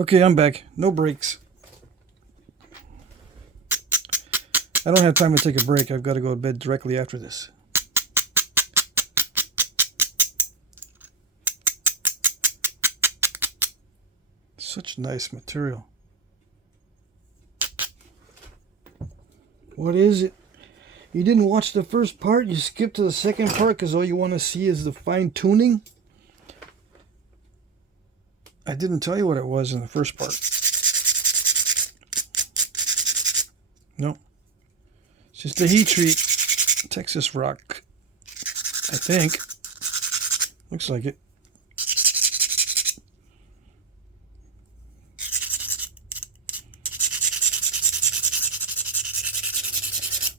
Okay, I'm back. No breaks. I don't have time to take a break. I've got to go to bed directly after this. Such nice material. What is it? You didn't watch the first part? You skipped to the second part because all you want to see is the fine tuning? I didn't tell you what it was in the first part. No. It's just a heat treat. Texas rock. I think. Looks like it.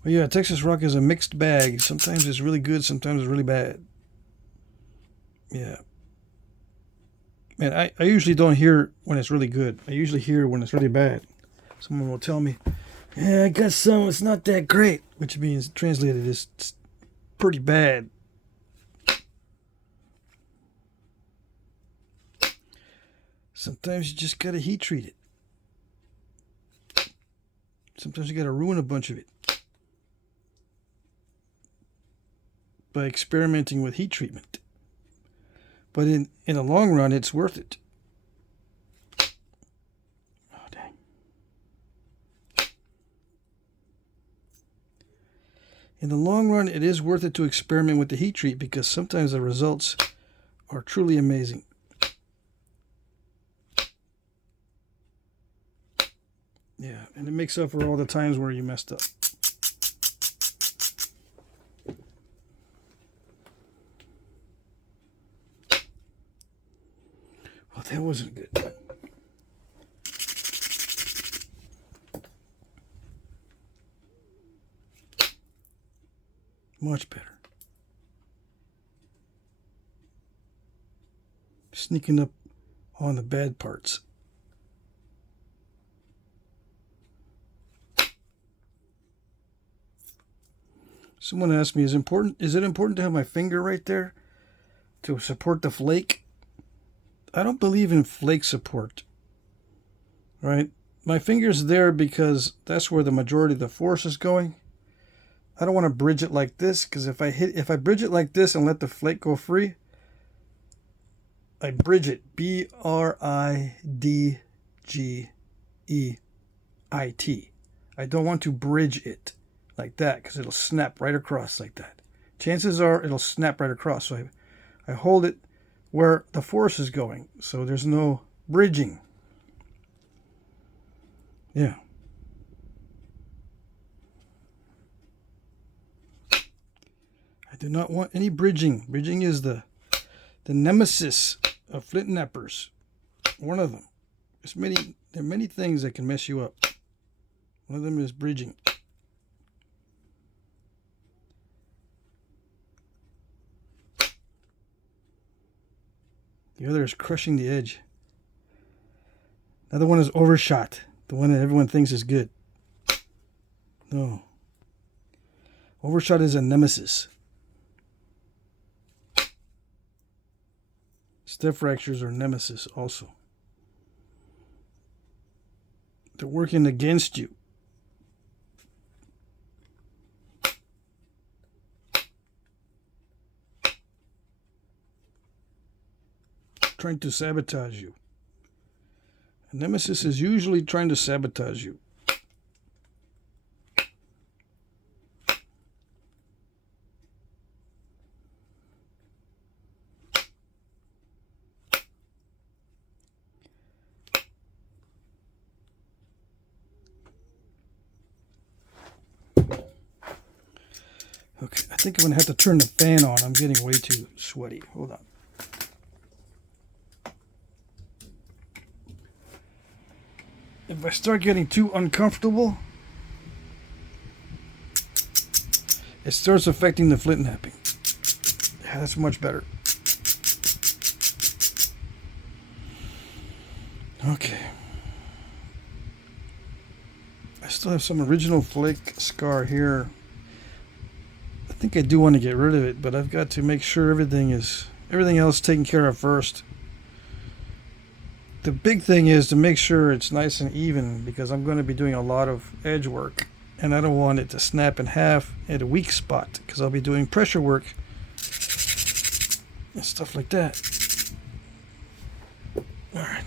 Well, yeah, Texas rock is a mixed bag. Sometimes it's really good, sometimes it's really bad. Yeah. Man, I usually don't hear when it's really good. I usually hear when it's really bad. Someone will tell me, yeah, I got some, it's not that great. Which means, translated, it's pretty bad. Sometimes you just gotta heat treat it. Sometimes you gotta ruin a bunch of it by experimenting with heat treatment. But in the long run, it's worth it. Oh, dang. In the long run, it is worth it to experiment with the heat treat because sometimes the results are truly amazing. Yeah, and it makes up for all the times where you messed up. Well, that wasn't good. Much better. Sneaking up on the bad parts. Someone asked me, is it important to have my finger right there to support the flake? I don't believe in flake support. Right? My finger's there because that's where the majority of the force is going. I don't want to bridge it like this because if I bridge it like this and let the flake go free, I bridge it. B-R-I-D-G-E-I-T. I don't want to bridge it like that because it'll snap right across like that. Chances are it'll snap right across. So I hold it where the force is going. So there's no bridging. Yeah. I do not want any bridging. Bridging is the nemesis of flint knappers. One of them. There are many things that can mess you up. One of them is bridging. The other is crushing the edge. Another one is overshot. The one that everyone thinks is good. No. Overshot is a nemesis. Step fractures are nemesis also. They're working against you. Trying to sabotage you. A nemesis is usually trying to sabotage you. Okay, I think I'm going to have to turn the fan on. I'm getting way too sweaty. Hold on. If I start getting too uncomfortable, it starts affecting the flint knapping. Yeah, that's much better. Okay. I still have some original flake scar here. I think I do want to get rid of it, but I've got to make sure everything else taken care of first. The big thing is to make sure it's nice and even, because I'm going to be doing a lot of edge work and I don't want it to snap in half at a weak spot, because I'll be doing pressure work and stuff like that. All right.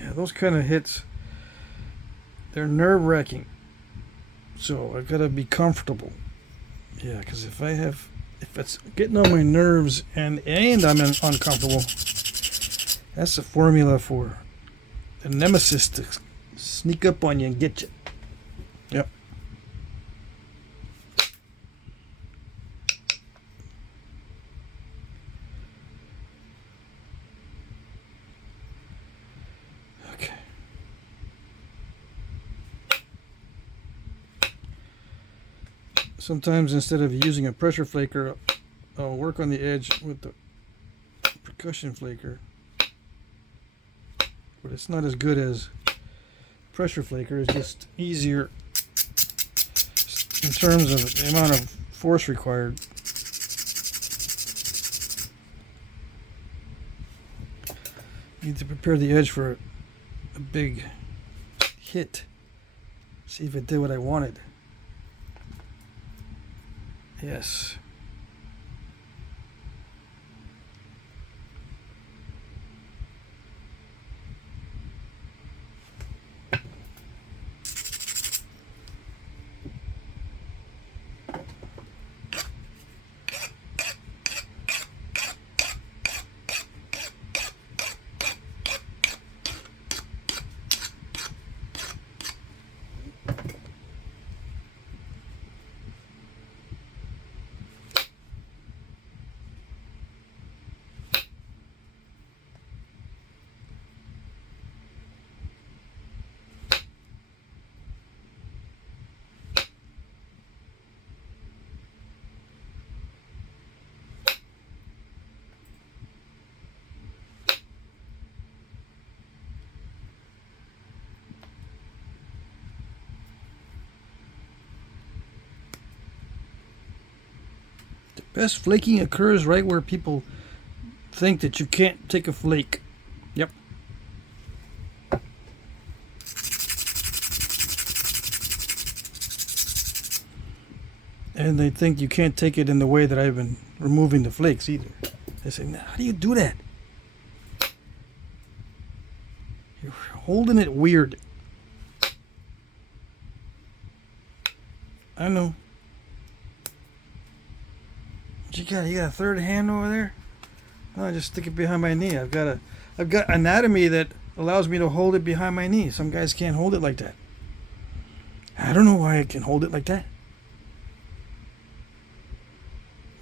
Yeah, those kind of hits, they're nerve-wracking. So I gotta be comfortable. Yeah, because if it's getting on my nerves and I'm uncomfortable, that's the formula for the nemesis to sneak up on you and get you. Yep. Okay. Sometimes instead of using a pressure flaker, I'll work on the edge with the percussion flaker. But it's not as good as pressure flaker. It's just easier in terms of the amount of force required. Need to prepare the edge for a big hit. See if it did what I wanted. Yes. Best flaking occurs right where people think that you can't take a flake. Yep. And they think you can't take it in the way that I've been removing the flakes either. They say, how do you do that? You're holding it weird. I know. You got a third hand over there? No, just stick it behind my knee. I've got anatomy that allows me to hold it behind my knee. Some guys can't hold it like that. I don't know why I can hold it like that.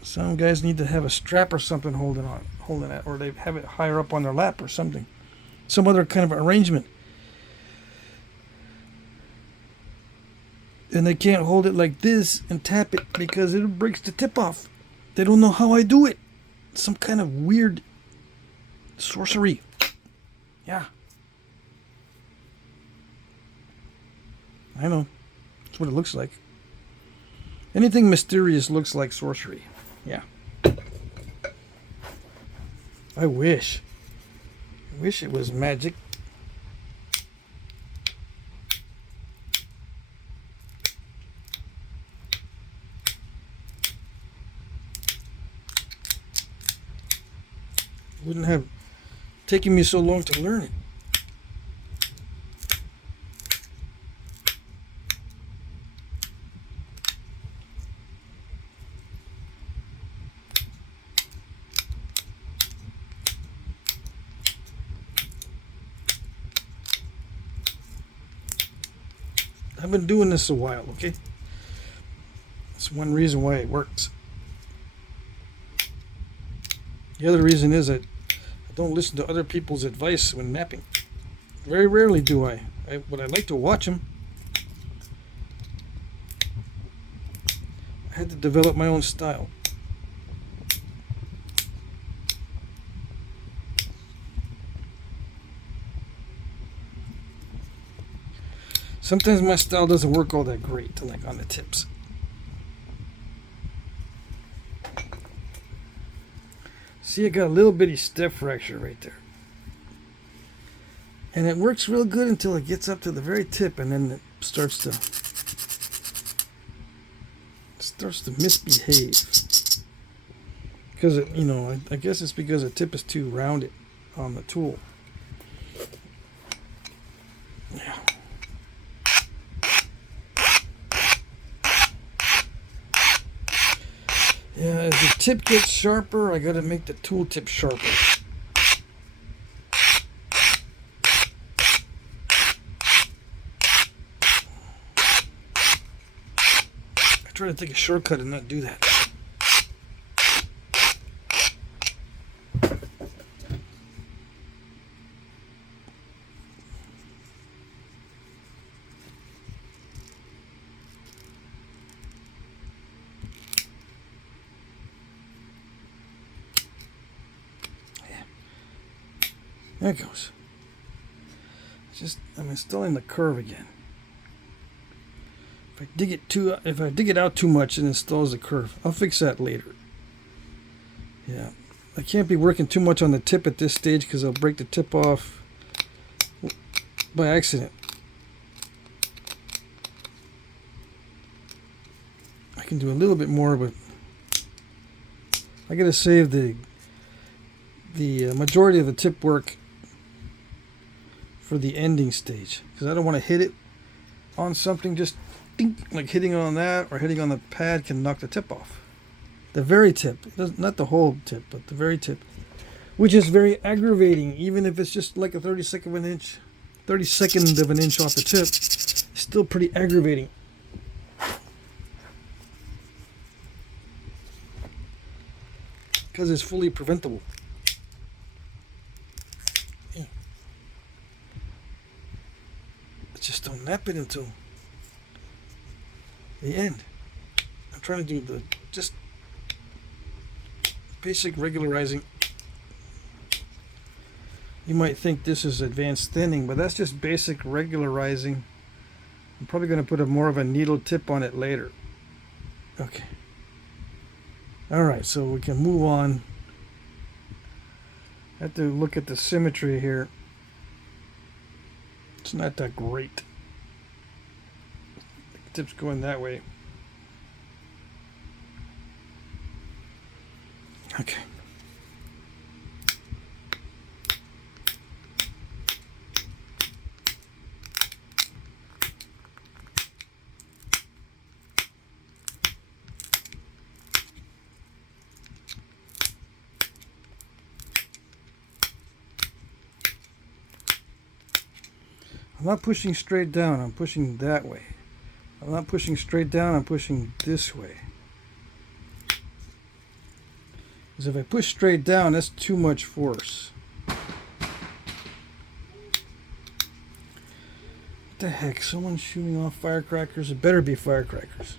Some guys need to have a strap or something holding it, or they have it higher up on their lap or something. Some other kind of arrangement. And they can't hold it like this and tap it because it breaks the tip off. They don't know how I do it. Some kind of weird sorcery. Yeah. I know. That's what it looks like. Anything mysterious looks like sorcery. Yeah. I wish. I wish it was magic. Wouldn't have taken me so long to learn it. I've been doing this a while, okay? That's one reason why it works. The other reason is that I don't listen to other people's advice when napping. Very rarely do I. But I like to watch them. I had to develop my own style. Sometimes my style doesn't work all that great, like on the tips. See, I got a little bitty step fracture right there. And it works real good until it gets up to the very tip, and then it starts to misbehave. Because it, you know, I guess it's because the tip is too rounded on the tool. Yeah. Yeah, as the tip gets sharper, I gotta make the tool tip sharper. I try to take a shortcut and not do that. There it goes. I'm installing the curve again. If I dig it out too much, it installs the curve. I'll fix that later. Yeah, I can't be working too much on the tip at this stage because I'll break the tip off by accident. I can do a little bit more, but I gotta save the majority of the tip work for the ending stage, because I don't want to hit it on something just dink, like hitting on that or hitting on the pad can knock the tip off. The very tip, not the whole tip, but the very tip, which is very aggravating. Even if it's just like a 32nd of an inch off the tip, it's still pretty aggravating. Because it's fully preventable. Just don't nap it until the end. I'm trying to do the just basic regularizing. You might think this is advanced thinning, but that's just basic regularizing. I'm probably going to put more of a needle tip on it later. Okay. Alright, so we can move on. I have to look at the symmetry here. It's not that great. The tip's going that way. Okay. I'm not pushing straight down, I'm pushing that way. I'm not pushing straight down, I'm pushing this way. Because if I push straight down, that's too much force. What the heck? Someone's shooting off firecrackers? It better be firecrackers.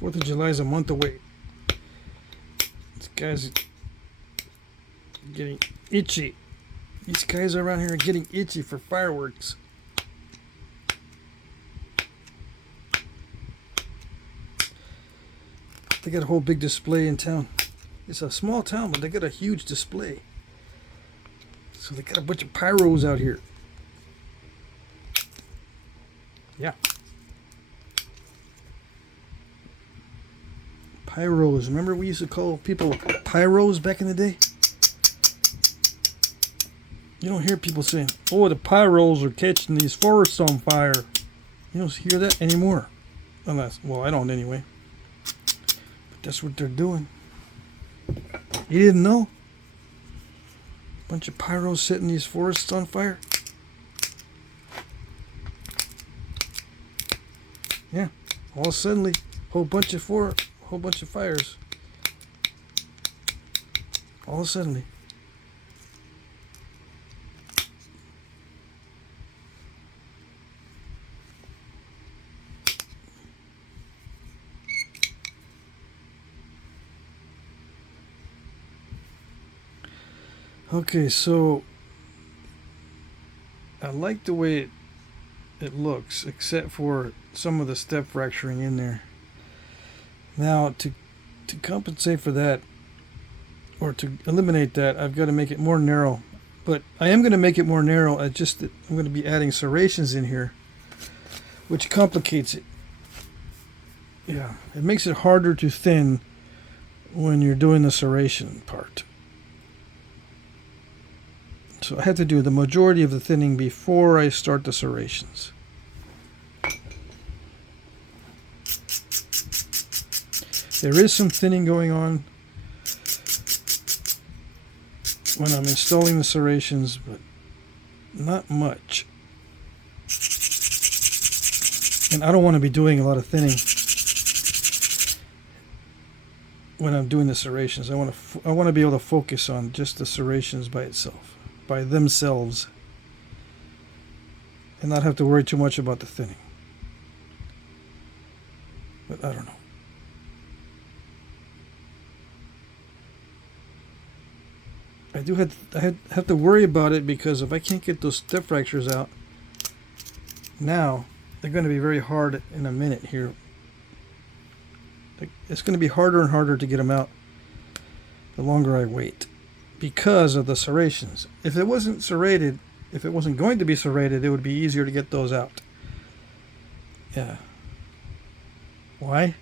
Fourth of July is a month away. This guy's getting itchy. These guys around here are getting itchy for fireworks. They got a whole big display in town. It's a small town, but they got a huge display. So they got a bunch of pyros out here. Yeah. Pyros. Remember we used to call people pyros back in the day? You don't hear people saying, oh, the pyros are catching these forests on fire. You don't hear that anymore. Unless, well, I don't anyway. But that's what they're doing. You didn't know? Bunch of pyros setting these forests on fire. Yeah. All suddenly, whole bunch of fires. all of a sudden. Okay, so I like the way it looks, except for some of the step fracturing in there. Now, to compensate for that, or to eliminate that, I've got to make it more narrow. But I am going to make it more narrow. I'm going to be adding serrations in here, which complicates it. Yeah, it makes it harder to thin when you're doing the serration part. So I have to do the majority of the thinning before I start the serrations. There is some thinning going on when I'm installing the serrations, but not much. And I don't want to be doing a lot of thinning when I'm doing the serrations. I want to be able to focus on just the serrations by themselves, and not have to worry too much about the thinning. But I don't know. I have to worry about it, because if I can't get those step fractures out now, they're going to be very hard in a minute here. It's going to be harder and harder to get them out the longer I wait, because of the serrations. If it wasn't serrated, if it wasn't going to be serrated, it would be easier to get those out. Yeah. Why?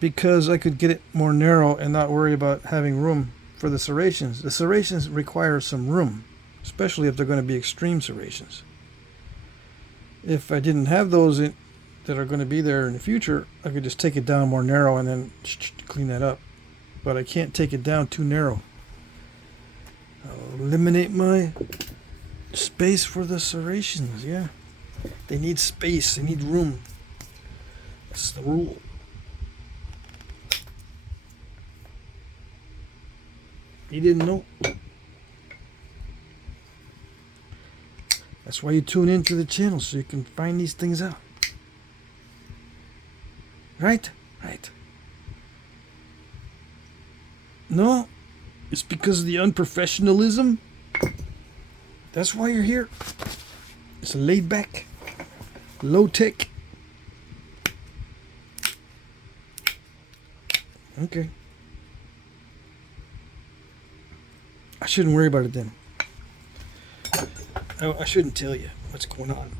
Because I could get it more narrow and not worry about having room for the serrations. The serrations require some room, especially if they're going to be extreme serrations. If I didn't have those that are going to be there in the future, I could just take it down more narrow and then clean that up. But I can't take it down too narrow. I'll eliminate my space for the serrations. Yeah, they need space, they need room. That's the rule. You didn't know? That's why you tune into the channel, so you can find these things out. Right? Right. No, it's because of the unprofessionalism. That's why you're here. It's laid back, low tech. Okay. I shouldn't worry about it then. I shouldn't tell you what's going on.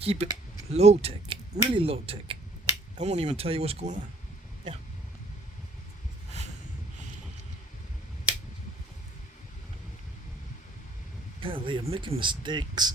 Keep it low tech, really low tech. I won't even tell you what's going on. Yeah. Golly, I'm making mistakes.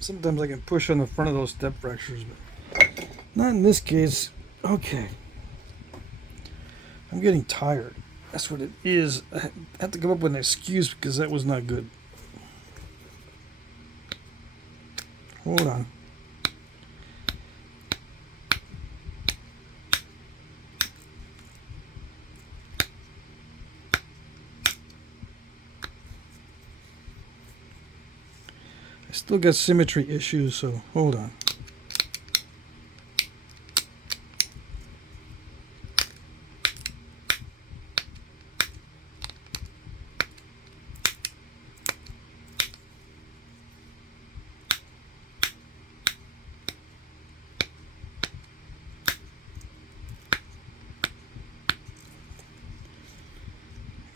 Sometimes I can push on the front of those step fractures, but not in this case. Okay. I'm getting tired. That's what it is. I have to come up with an excuse because that was not good. Hold on. Still got symmetry issues, so hold on.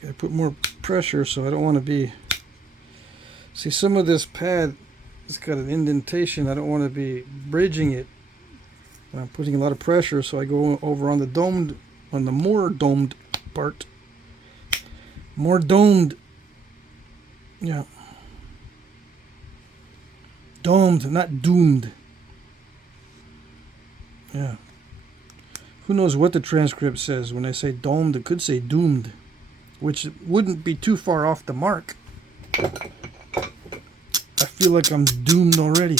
Gotta put more pressure, so I don't want to be... See, some of this pad it's got an indentation. I don't want to be bridging it. I'm putting a lot of pressure, so I go over on the domed, on the more domed part. More domed. Yeah. Domed, not doomed. Yeah. Who knows what the transcript says. When I say domed, it could say doomed, which wouldn't be too far off the mark. I feel like I'm doomed already.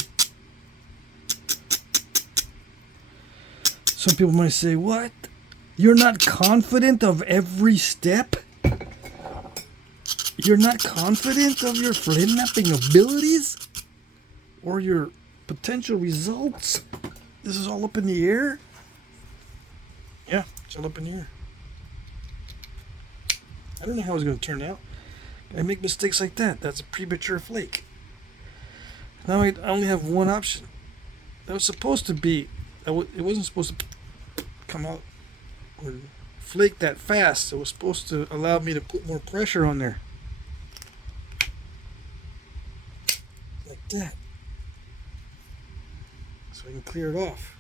Some people might say, what? You're not confident of every step? You're not confident of your Flintknapping abilities? Or your potential results? This is all up in the air? Yeah, it's all up in the air. I don't know how it's going to turn out. I make mistakes like that. That's a premature flake. Now I only have one option. That was supposed to be... It wasn't supposed to come out or flake that fast. It was supposed to allow me to put more pressure on there. Like that. So I can clear it off.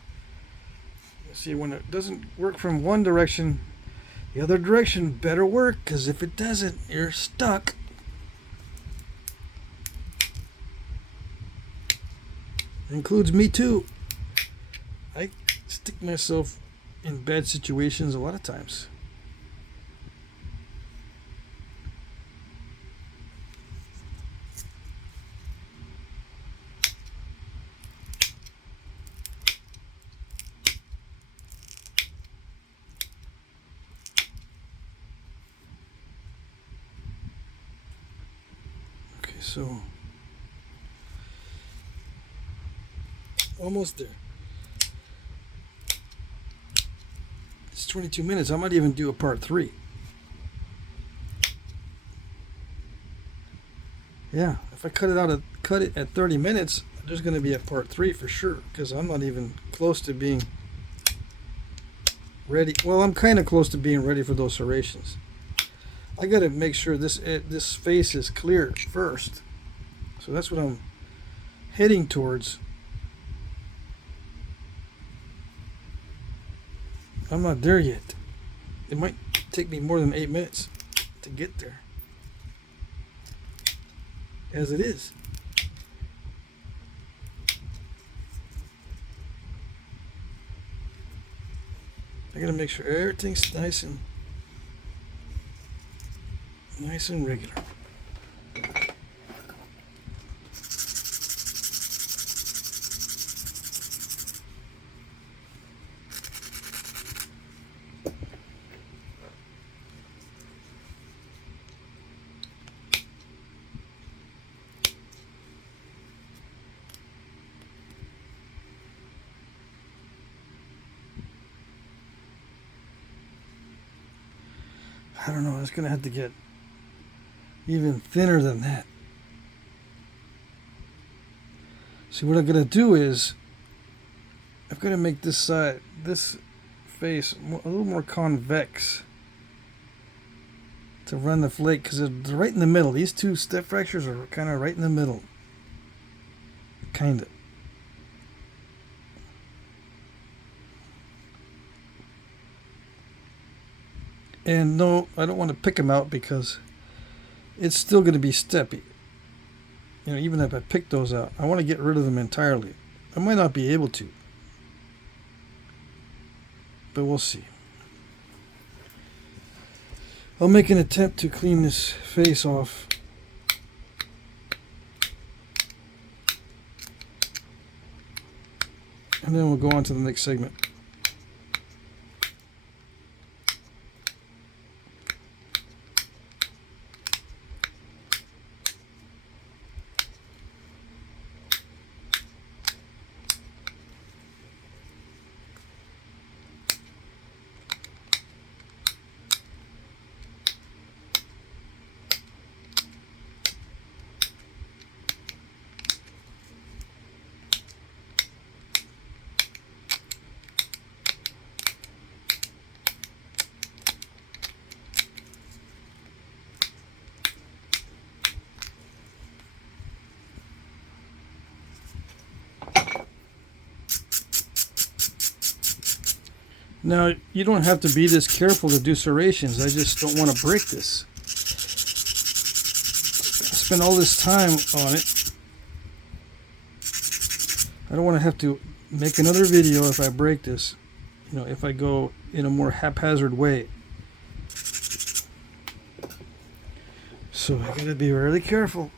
See, when it doesn't work from one direction, the other direction better work, because if it doesn't, you're stuck. It includes me too. I stick myself in bad situations a lot of times. So, almost there. It's 22 minutes. I might even do a part 3. Yeah, if I cut it at 30 minutes, there's going to be a part 3 for sure, because I'm not even close to being ready. Well, I'm kind of close to being ready for those serrations. I got to make sure this face is clear first. So that's what I'm heading towards. I'm not there yet. It might take me more than 8 minutes to get there. As it is. I gotta make sure everything's nice and regular. I don't know, it's gonna have to get even thinner than that. See, what I'm gonna do is I've got to make this side, this face, a little more convex to run the flake, because they're right in the middle. These two step fractures are kind of right in the middle. Kind of. And no, I don't want to pick them out because it's still going to be steppy. You know, even if I pick those out, I want to get rid of them entirely. I might not be able to, but we'll see. I'll make an attempt to clean this face off. And then we'll go on to the next segment. Now, you don't have to be this careful to do serrations. I just don't want to break this. I spent all this time on it. I don't want to have to make another video if I break this. You know, if I go in a more haphazard way. So I gotta be really careful.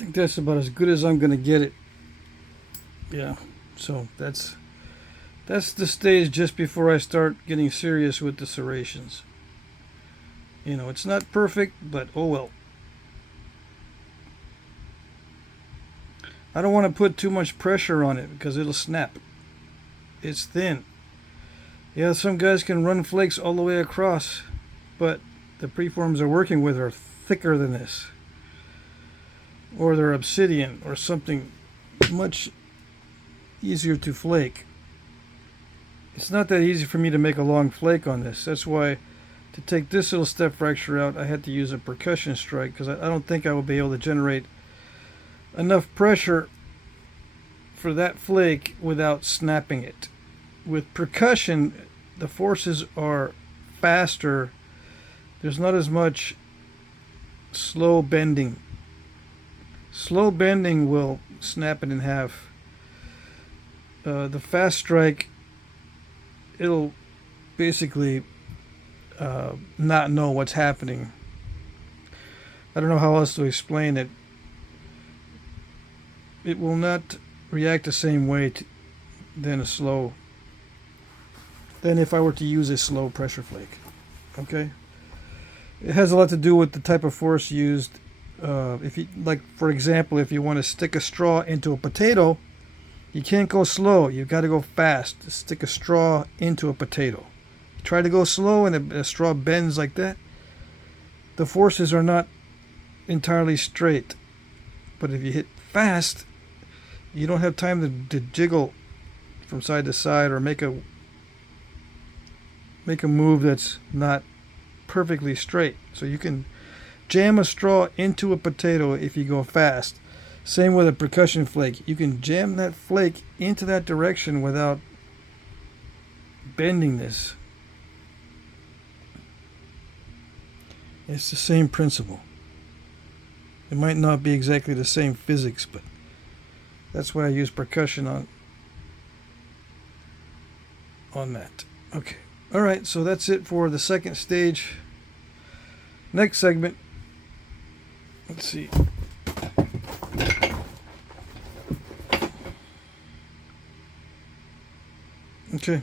think that's about as good as I'm gonna get it. Yeah, so that's the stage just before I start getting serious with the serrations. You know, it's not perfect, but oh well. I don't want to put too much pressure on it because it'll snap. It's thin. Yeah, some guys can run flakes all the way across, but the preforms they're working with are thicker than this. Or they're obsidian or something much easier to flake. It's not that easy for me to make a long flake on this. That's why to take this little step fracture out, I had to use a percussion strike because I don't think I will be able to generate enough pressure for that flake without snapping it. With percussion, the forces are faster. There's not as much slow bending. Slow bending will snap it in half. The fast strike, it'll basically not know what's happening. I don't know how else to explain it. It will not react the same way than if I were to use a slow pressure flake. Okay, it has a lot to do with the type of force used. If you like, for example, if you want to stick a straw into a potato, you can't go slow. You've got to go fast to stick a straw into a potato. You try to go slow and a straw bends like that. The forces are not entirely straight. But if you hit fast, you don't have time to jiggle from side to side or make a move that's not perfectly straight. So you can jam a straw into a potato if you go fast. Same with a percussion flake. You can jam that flake into that direction without bending this. It's the same principle. It might not be exactly the same physics, but that's why I use percussion on that. Okay. All right, so that's it for the second stage. Next segment. Let's see. Okay.